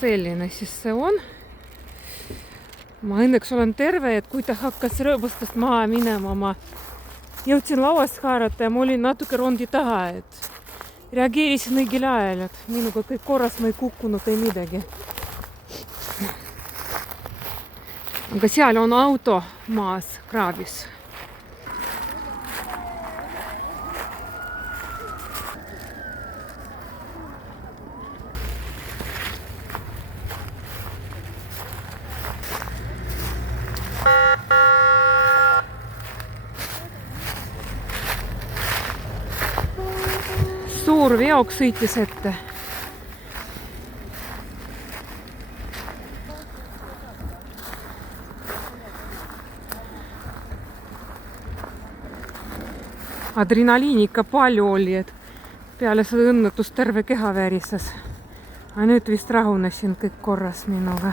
Selline siis see on. Ma õnneks olen terve, et kui ta hakkas rööbastest maha minema, ma jõudsin lauast haarata ja ma olin natuke rondi taha, et reageerisin õigel ajal, et minuga kõik korras, ma ei kukkunud ei midagi. Aga seal on auto maas kraavis. Suur veok sõitis ette. Adrenaliini ikka palju oli, et peale seda õnnetust terve keha värises. Aga nüüd vist rahunesin kõik korras minuga.